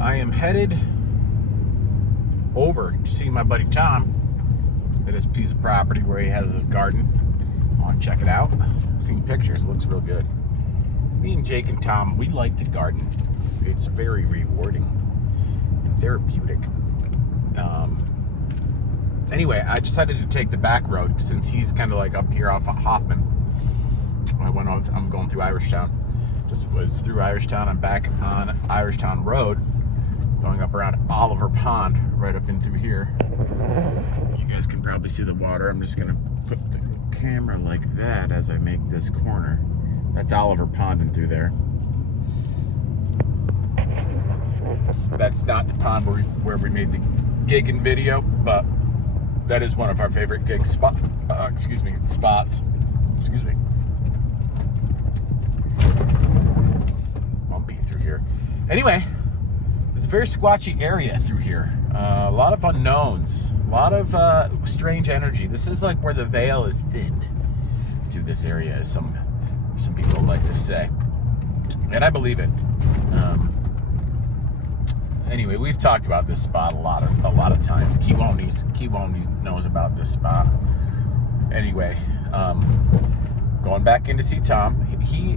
I am headed over to see my buddy Tom at his piece of property where he has his garden. I want to check it out. I've seen pictures. It looks real good. Me and Jake and Tom, we like to garden. It's very rewarding and therapeutic. Anyway, I decided to take the back road since he's kind of like up here off of Hoffman. I'm going through Irishtown. Just was through Irishtown. I'm back on Irishtown Road, going up around Oliver Pond, right up in through here. You guys can probably see the water. I'm just gonna put the camera like that as I make this corner. That's Oliver Pond in through there. That's not the pond where we made the gig and video, but that is one of our favorite gig spots. Excuse me. Bumpy through here. Anyway, it's a very squatchy area through here. A lot of unknowns, a lot of strange energy. This is like where the veil is thin through this area, as some people like to say, and I believe it. Anyway, we've talked about this spot a lot of times. Kiwanis knows about this spot. Anyway, going back in to see Tom.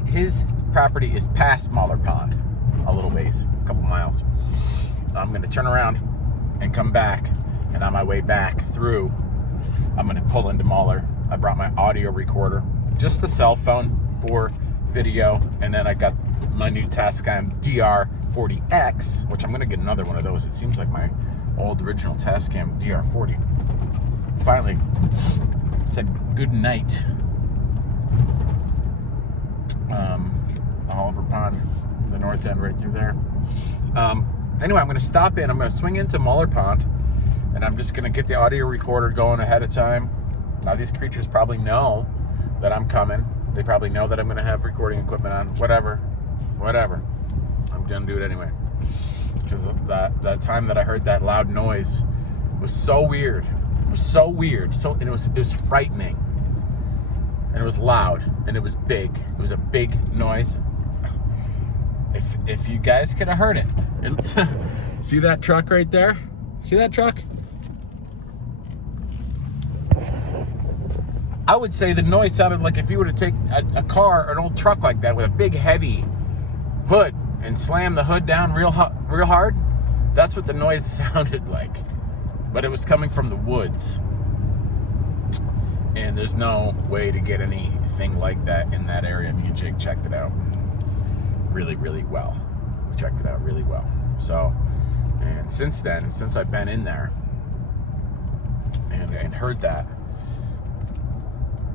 His property is past Mahler Pond, a little ways, a couple miles. I'm going to turn around and come back, and on my way back through, I'm going to pull into Mahler. I brought my audio recorder, just the cell phone for video, and then I got my new Tascam DR40X, which I'm going to get another one of those. It seems like my old original Tascam DR40 finally said good night. Oliver Pond, the north end right through there. Anyway, I'm going to stop in. I'm going to swing into Mahler Pond, and I'm just going to get the audio recorder going ahead of time. Now, these creatures probably know that I'm coming. They probably know that I'm going to have recording equipment on. Whatever. I'm going to do it anyway. Because that time that I heard that loud noise was so weird. It was so weird. And it was frightening. And it was loud. And it was big. It was a big noise. If you guys could have heard it. See that truck right there? See that truck? I would say the noise sounded like if you were to take a car or an old truck like that with a big heavy hood and slam the hood down real hard. That's what the noise sounded like. But it was coming from the woods. And there's no way to get anything like that in that area. Me and Jake checked it out really, really well. We checked it out really well. So, and since then, since I've been in there and heard that,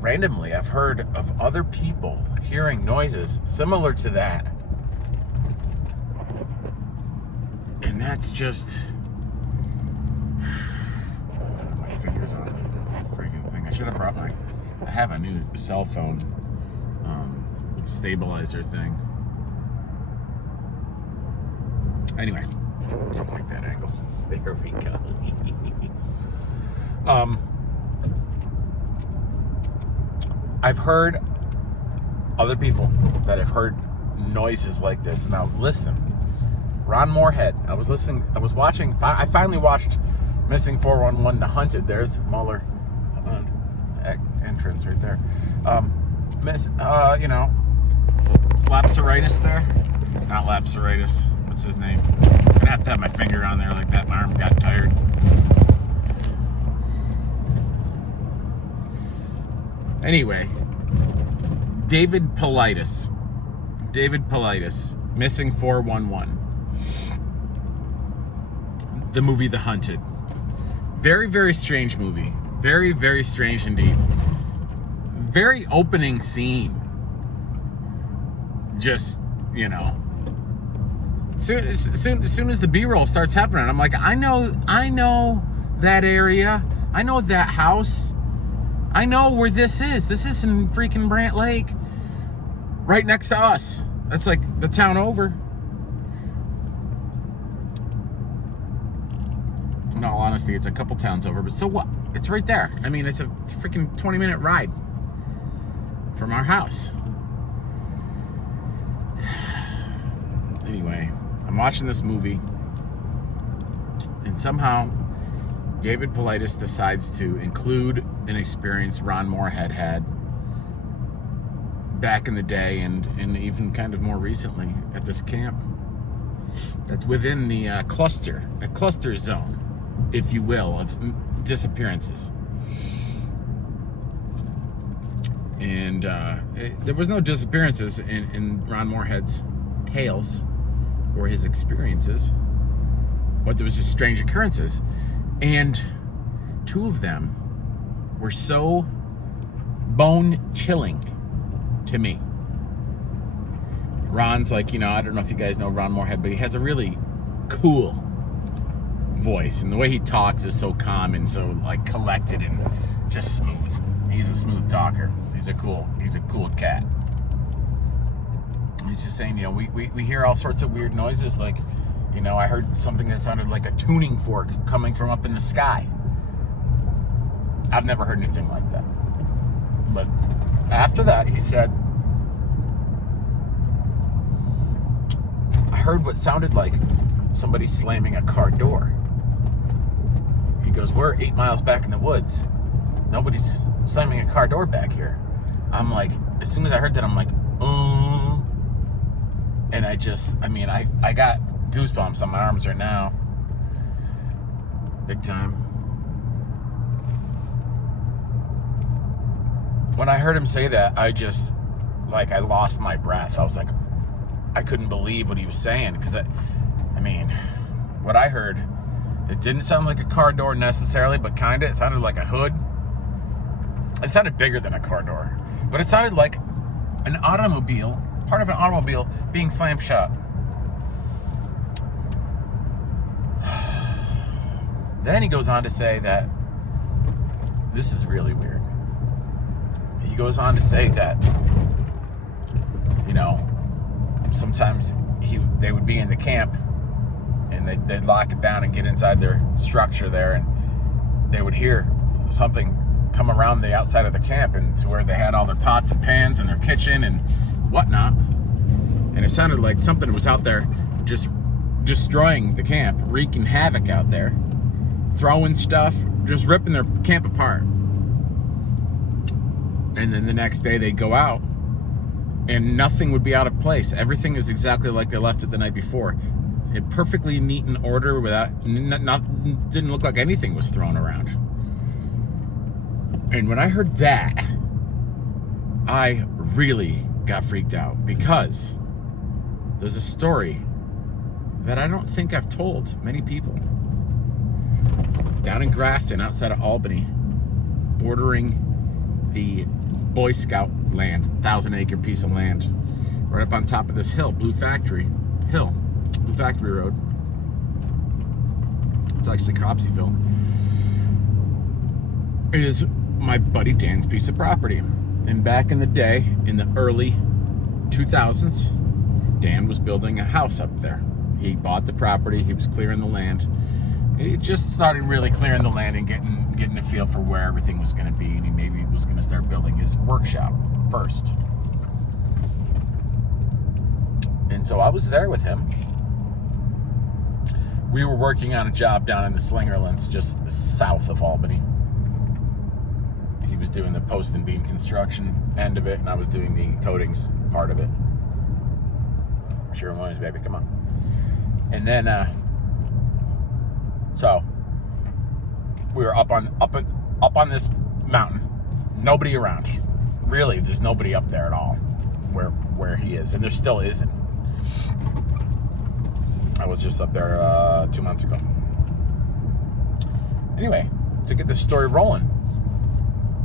randomly, I've heard of other people hearing noises similar to that. And that's just... my finger's on the freaking thing. I should have brought I have a new cell phone stabilizer thing. Anyway, don't like that angle. There we go. I've heard other people that have heard noises like this. Now listen, Ron Morehead. I finally watched Missing 411, The Hunted. There's Mahler entrance right there. Lapsaritis there. Not lapsaritis. What's his name? I'm gonna have to have my finger on there like that. My arm got tired. Anyway, David Paulides, Missing 411. The movie The Hunted. Very, very strange movie. Very, very strange indeed. Very opening scene. Just, as soon as the B-roll starts happening, I'm like, I know that area. I know that house. I know where this is. This is in freaking Brant Lake. Right next to us. That's like the town over. In all honesty, it's a couple towns over, but so what? It's right there. I mean, it's a freaking 20-minute ride from our house. Anyway, I'm watching this movie, and somehow David Paulides decides to include an experience Ron Morehead had back in the day, and even kind of more recently at this camp. That's within the cluster zone, if you will, of disappearances. And there was no disappearances in Ron Morehead's tales or his experiences, but there was just strange occurrences. And two of them were so bone-chilling to me. Ron's like, I don't know if you guys know Ron Morehead, but he has a really cool voice, and the way he talks is so calm and so like collected and just smooth. He's a smooth talker. He's a cool cat. He's just saying, we hear all sorts of weird noises, like, I heard something that sounded like a tuning fork coming from up in the sky. I've never heard anything like that. But after that, he said, I heard what sounded like somebody slamming a car door. He goes, we're 8 miles back in the woods. Nobody's slamming a car door back here. I'm like, as soon as I heard that, I'm like, and I got goosebumps on my arms right now. Big time. When I heard him say that, I lost my breath. I was like, I couldn't believe what he was saying, because what I heard, it didn't sound like a car door necessarily, but kinda. It sounded like a hood. It sounded bigger than a car door, but it sounded like an automobile, part of an automobile being slammed shut. Then he goes on to say that this is really weird. He goes on to say that, sometimes they would be in the camp and they'd lock it down and get inside their structure there, and they would hear something come around the outside of the camp and to where they had all their pots and pans and their kitchen and whatnot. And it sounded like something was out there just destroying the camp, wreaking havoc out there, throwing stuff, just ripping their camp apart. And then the next day they'd go out and nothing would be out of place. Everything is exactly like they left it the night before. It perfectly neat in order, didn't look like anything was thrown around. And when I heard that, I really got freaked out, because there's a story that I don't think I've told many people. Down in Grafton, outside of Albany, bordering the Boy Scout land, 1,000-acre piece of land, right up on top of this hill, Blue Factory Road. It's actually Cropseyville. Is my buddy Dan's piece of property. And back in the day, in the early 2000s, Dan was building a house up there. He bought the property, he was clearing the land. He just started really clearing the land and getting a feel for where everything was going to be, and he maybe was going to start building his workshop first. And so I was there with him. We were working on a job down in the Slingerlands, just south of Albany. He was doing the post and beam construction end of it, and I was doing the coatings part of it. Sherwin-Williams, baby, come on. And then, so we were up on this mountain, nobody around. Really, there's nobody up there at all, where he is, and there still isn't. I was just up there 2 months ago. Anyway, to get this story rolling,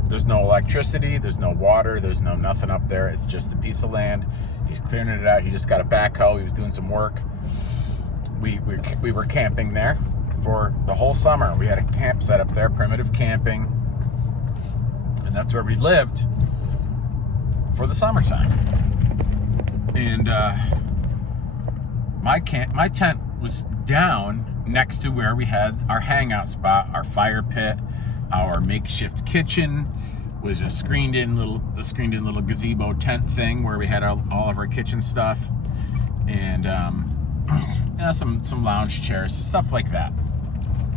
there's no electricity, there's no water, there's no nothing up there. It's just a piece of land. He's clearing it out. He just got a backhoe. He was doing some work. We were camping there for the whole summer. We had a camp set up there, primitive camping, and that's where we lived for the summertime. And my tent was down next to where we had our hangout spot, our fire pit, our makeshift kitchen was a screened in little gazebo tent thing where we had all of our kitchen stuff. And some lounge chairs, stuff like that.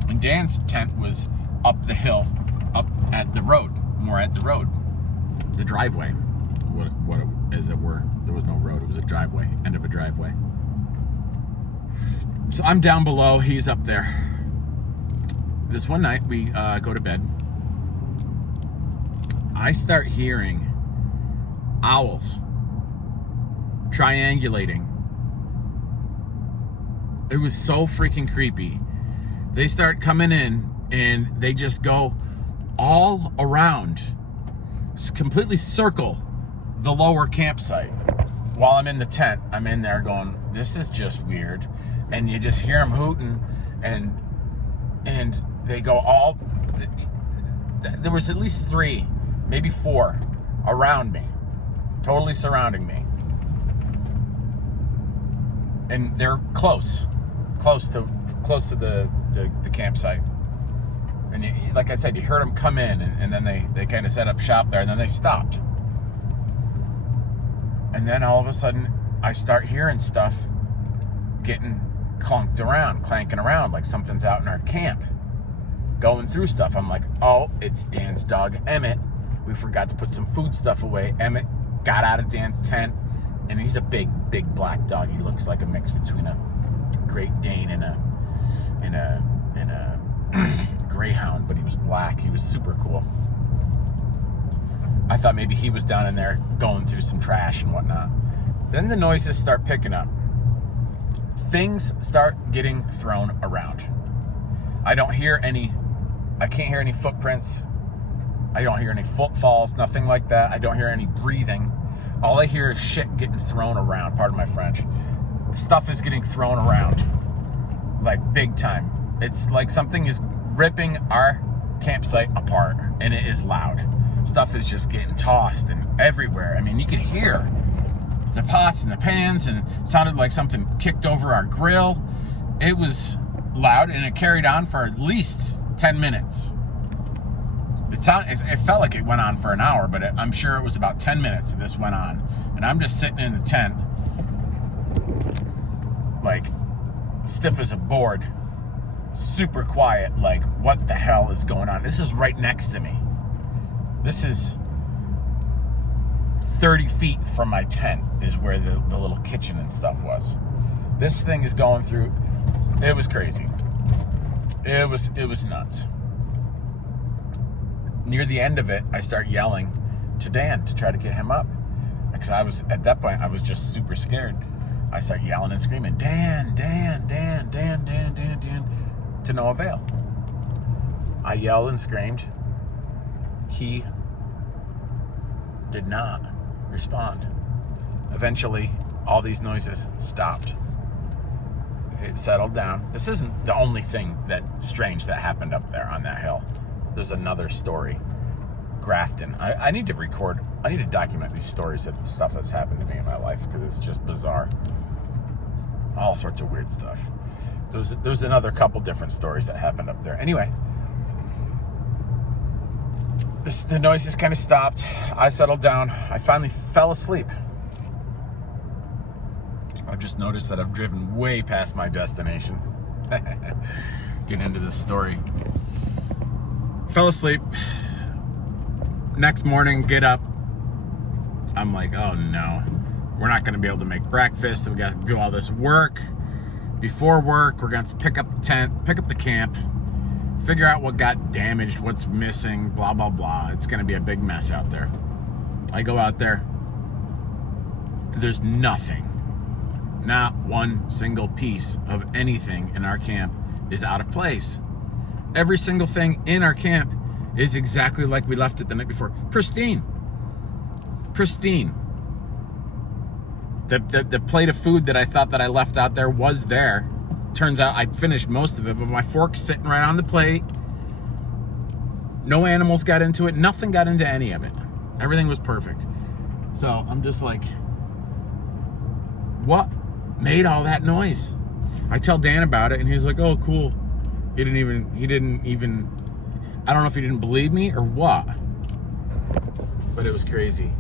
And Dan's tent was up the hill, up at the road, more at the road, the driveway, what it, as it were. There was no road, it was a driveway, end of a driveway. So I'm down below, he's up there. This one night, we go to bed. I start hearing owls triangulating. It was so freaking creepy. They start coming in and they just go all around, completely circle the lower campsite. While I'm in the tent, I'm in there going, this is just weird. And you just hear them hooting, and they go all, there was at least 3, maybe 4 around me, totally surrounding me. And they're close to the campsite. And like I said, you heard them come in, and then they kind of set up shop there, and then they stopped. And then all of a sudden, I start hearing stuff getting clanking around, like something's out in our camp, going through stuff. I'm like, oh, it's Dan's dog, Emmett. We forgot to put some food stuff away. Emmett got out of Dan's tent, and he's a big black dog. He looks like a mix between a Great Dane and a Greyhound, but he was black. He was super cool. I thought maybe he was down in there going through some trash and whatnot. Then the noises start picking up. Things start getting thrown around. I can't hear any footprints. I don't hear any footfalls, nothing like that. I don't hear any breathing. All I hear is shit getting thrown around, pardon my French. Stuff is getting thrown around, like big time. It's like something is ripping our campsite apart, and it is loud. Stuff is just getting tossed and everywhere. I mean, you could hear the pots and the pans, and it sounded like something kicked over our grill. It was loud, and it carried on for at least 10 minutes. It felt like it went on for an hour, but I'm sure it was about 10 minutes that this went on. And I'm just sitting in the tent, like stiff as a board, super quiet, like what the hell is going on? This is right next to me. This is 30 feet from my tent is where the little kitchen and stuff was. This thing is going through. It was crazy. It was nuts. Near the end of it, I start yelling to Dan to try to get him up, because at that point I was just super scared. I start yelling and screaming, Dan, Dan, Dan, Dan, Dan, Dan, Dan, to no avail. I yelled and screamed. He did not respond. Eventually, all these noises stopped. It settled down. This isn't the only thing that's strange that happened up there on that hill. There's another story. Grafton. I need to document these stories of the stuff that's happened to me in my life, because it's just bizarre. All sorts of weird stuff. There's another couple different stories that happened up there. Anyway, the noises kind of stopped. I settled down. I finally fell asleep. I've just noticed that I've driven way past my destination. Get into this story. Fell asleep. Next morning, get up. I'm like, oh no, we're not going to be able to make breakfast. We got to do all this work. Before work, we're going to pick up the tent, pick up the camp, figure out what got damaged, what's missing, blah, blah, blah. It's going to be a big mess out there. I go out there. There's nothing. Not one single piece of anything in our camp is out of place. Every single thing in our camp is exactly like we left it the night before. Pristine. Pristine. The plate of food that I thought that I left out there was there. Turns out I finished most of it, but my fork's sitting right on the plate. No animals got into it. Nothing got into any of it. Everything was perfect. So I'm just like, what made all that noise? I tell Dan about it, and he's like, oh, cool. He didn't even, I don't know if he didn't believe me or what, but it was crazy.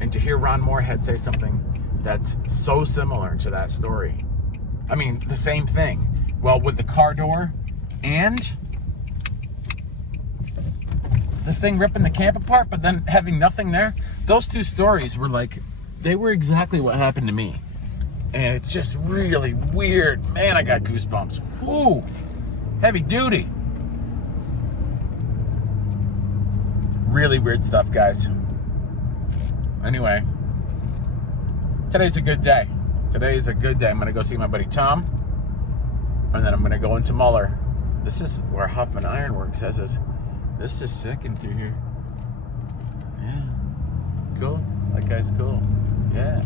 And to hear Ron Morehead say something that's so similar to that story, I mean, the same thing. Well, with the car door and the thing ripping the camp apart, but then having nothing there. Those two stories were like, they were exactly what happened to me. And it's just really weird. Man, I got goosebumps. Whoo, heavy duty. Really weird stuff, guys. Anyway, today's a good day. Today is a good day. I'm going to go see my buddy Tom. And then I'm going to go into Muller. This is where Huffman Ironworks has us. This is sick in through here. Yeah. Cool. That guy's cool. Yeah.